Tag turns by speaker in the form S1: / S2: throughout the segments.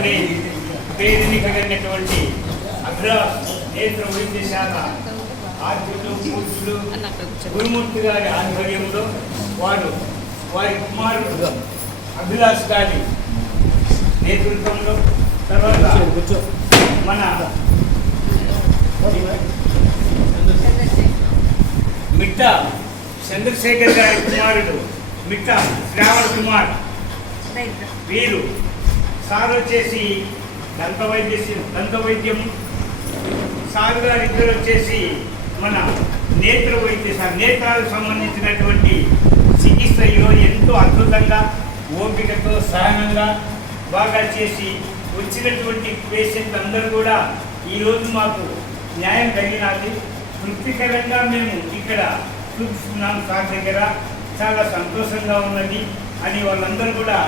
S1: చిత్తూరు పట్టణంలోనే పేరుని కలిగినటువంటి అగ్ర నేత్ర వైద్యశాల ఆర్యులు మూర్తులు గురుమూర్తి గారి ఆధ్వర్యంలో వారు వారి కుమారుడు అభిలాష్ గారి నేతృత్వంలో తర్వాత మన మిట్ట చంద్రశేఖర్ గారి కుమారుడు మిట్ట శ్రావణ్ కుమార్. వీరు సార్ వచ్చేసి దంత వైద్య దంత వైద్యం. సార్ గారు ఇద్దరు వచ్చేసి మన నేత్ర వైద్య సార్. నేత్రాలకు సంబంధించినటువంటి చికిత్స చికిత్సలో ఎంతో అద్భుతంగా ఓపికతో సహనంగా బాగా చేసి వచ్చినటువంటి పేషెంట్ అందరూ కూడా ఈరోజు మాకు న్యాయం కలిగినది తృప్తికరంగా మేము ఇక్కడ చూపిస్తున్నాం సార్ దగ్గర. చాలా సంతోషంగా ఉన్నది. అని వాళ్ళందరూ కూడా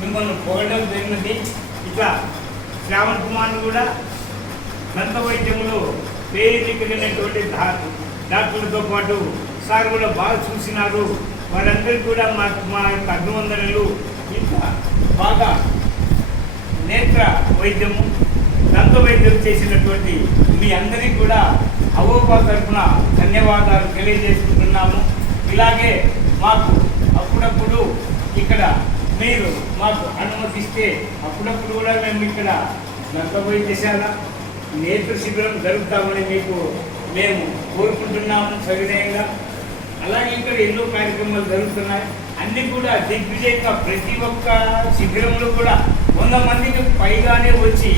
S1: మిమ్మల్ని పొగడం జరిగినది ఇట్లా శ్రావణ్ కుమార్ కూడా దంత వైద్యంలో పేరు డాక్టర్లతో పాటు సార్ కూడా బాగా చూసినారు. వారందరికీ కూడా మా మా యొక్క అభివందనలు. ఇంకా బాగా నేత్ర వైద్యము దంత వైద్యం చేసినటువంటి మీ అందరికీ కూడా అవోపా తరఫున ధన్యవాదాలు తెలియజేసుకుంటున్నాము. ఇలాగే మాకు అప్పుడప్పుడు ఇక్కడ మీరు మాకు అనుమతిస్తే అప్పుడప్పుడు కూడా మేము ఇక్కడ దంత చేశారా నేత్ర శిబిరం జరుపుతామని మీకు మేము కోరుకుంటున్నాము సవినయంగా. అలాగే ఇక్కడ ఎన్నో కార్యక్రమాలు జరుగుతున్నాయి. అన్ని కూడా దిగ్విజయంగా ప్రతి ఒక్క శిబిరంలో కూడా వంద మందికి పైగానే వచ్చి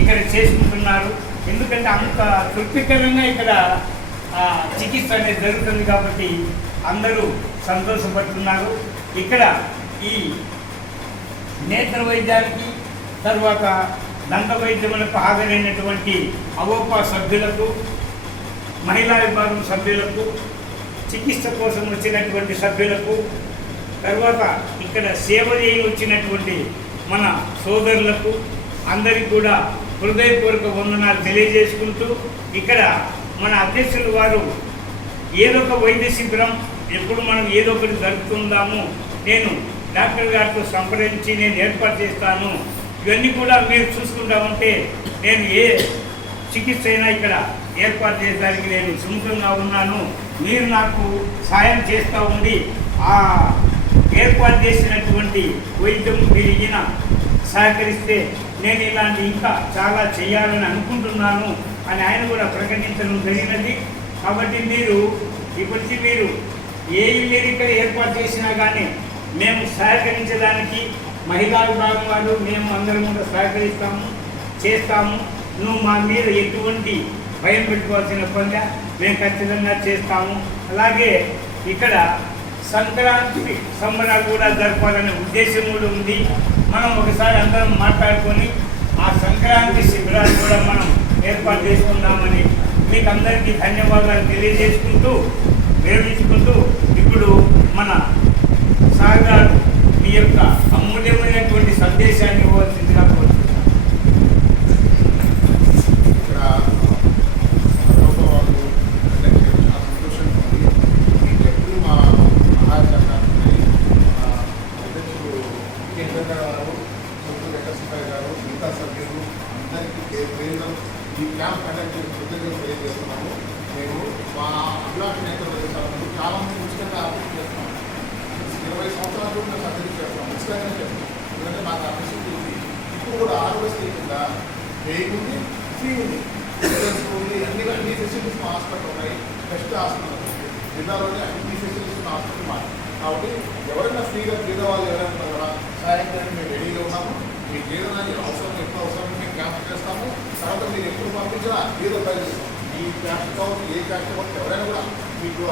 S1: ఇక్కడ చేసుకుంటున్నారు. ఎందుకంటే అంత తృప్తికరంగా ఇక్కడ చికిత్స అనేది జరుగుతుంది కాబట్టి అందరూ సంతోషపడుతున్నారు. ఇక్కడ ఈ నేత్ర వైద్యానికి తర్వాత దంత వైద్యములకు హాజరైనటువంటి అవోపా సభ్యులకు మహిళా విభాగం సభ్యులకు చికిత్స కోసం వచ్చినటువంటి సభ్యులకు తర్వాత ఇక్కడ సేవ చేయి వచ్చినటువంటి మన సోదరులకు అందరికీ కూడా హృదయపూర్వక వందనాలు తెలియజేసుకుంటూ ఇక్కడ మన అధ్యక్షులు వారు ఏదో ఒక వైద్య శిబిరం ఎప్పుడు మనం ఏదో ఒకటి జరుపుతుందాము నేను డాక్టర్ గారితో సంప్రదించి నేను ఏర్పాటు చేస్తాను. ఇవన్నీ కూడా మీరు చూసుకుంటా ఉంటే నేను ఏ చికిత్స అయినా ఇక్కడ ఏర్పాటు చేయడానికి నేను సుముఖంగా ఉన్నాను. మీరు నాకు సాయం చేస్తూ ఉండి ఆ ఏర్పాటు చేసినటువంటి వైద్యం మీరు ఈయన సహకరిస్తే నేను ఇలాంటి ఇంకా చాలా చేయాలని అనుకుంటున్నాను అని ఆయన కూడా ప్రకటించడం జరిగినది. కాబట్టి మీరు ఇప్పటికీ మీరు ఏ ఇల్లు ఇక్కడ ఏర్పాటు చేసినా కానీ మేము సహకరించడానికి మహిళా విభాగం వాళ్ళు మేము అందరం కూడా సహకరిస్తాము చేస్తాము. నువ్వు మా మీద ఎటువంటి భయం పెట్టుకోవాల్సిన పనిగా మేము ఖచ్చితంగా చేస్తాము. అలాగే ఇక్కడ సంక్రాంతి సంబరాలు కూడా జరపాలనే ఉద్దేశం కూడా ఉంది. మనం ఒకసారి అందరం మాట్లాడుకొని ఆ సంక్రాంతి శిబిరాలు కూడా మనం ఏర్పాటు చేసుకుందామని మీకు అందరికీ ధన్యవాదాలు తెలియజేసుకుంటూ విరమించుకుంటూ ఇప్పుడు మన సార్ మీ యొక్క అమూల్యమైనటువంటి సందేశాన్ని ఇవ్వాల్సిందిగా కోరుతున్నాను.
S2: ఇక్కడ చాలా సంతోషంగా ఉంది. మా గారు సభ్యులు అందరికీ ఈ క్యాంప్ కండక్ట్ చేసి కృతజ్ఞతలు తెలియజేస్తున్నాము మేము మా అభిలాష నేతలు చాలా మంది ఇరవై సంవత్సరాల కూడా మేము సర్జరీ చేస్తాం ఉచితంగా చెప్తాం ఎందుకంటే మాకు అభిషేక్ ఉంది. ఇప్పుడు కూడా ఆరోగ్యశ్రీ కింద పెయిన్ ఉంది ఫ్రీ ఉంది. ఉంది. అన్ని అన్ని ఫెసిలిటీస్ మా హాస్పిటల్ ఉన్నాయి. బెస్ట్ హాస్పిటల్ ఉంది. జిల్లాలోనే అన్ని ఫెసిలిటీస్ మా హాస్పిటల్ మాది. కాబట్టి ఎవరైనా ఫ్రీగా పేదవాళ్ళు ఎవరైనా కూడా సహాయం చేయడానికి మేము రెడీగా ఉన్నాము. మీకు ఏదైనా అవసరం ఎప్పుడు అవసరం మేము క్యాంప్ చేస్తాము. తర్వాత మీరు ఎప్పుడు పంపించినా ఏదో పని చేస్తాం. ఈ క్యాంప్ కావచ్చు ఏ క్యాంప్ కావచ్చు ఎవరైనా కూడా మీకు